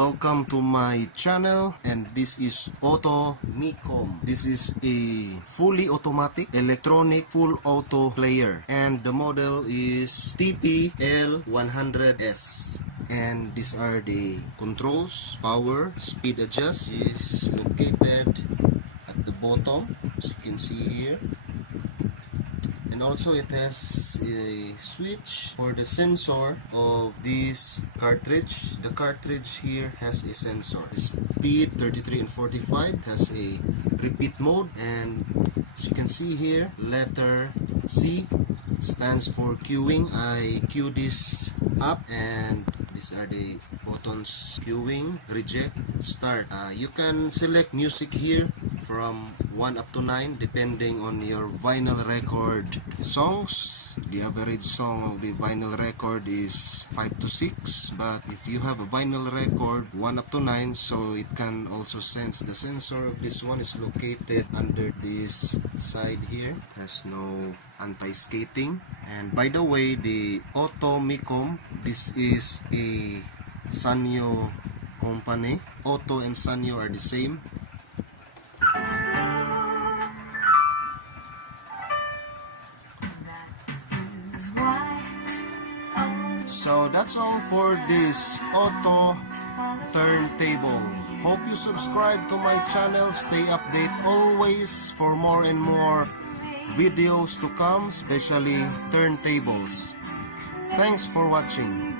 Welcome to my channel, and this is Auto Micom. This is a fully automatic electronic full auto player, and the model is TPL100S. And these are the controls. Power, speed adjust is located at the bottom, as you can see here. And also it has a switch for the sensor of this cartridge. The cartridge here has a sensor. Speed 33 and 45 has a repeat mode, and as you can see here, letter C stands for queuing. I queue this up, and these are the buttons: queuing, reject, start. You can select music here from 1 up to 9 depending on your vinyl record songs. The average song of the vinyl record is 5 to 6, but if you have a vinyl record 1 up to 9, so it can also sense. The sensor of this one is located under this side here. It has no anti-skating. And by the way, the Auto Micom, this is a Sanyo company. Auto and Sanyo are the same. So that's all for this auto turntable. Hope you subscribe to my channel. Stay updated always for more and more videos to come, especially turntables. Thanks for watching.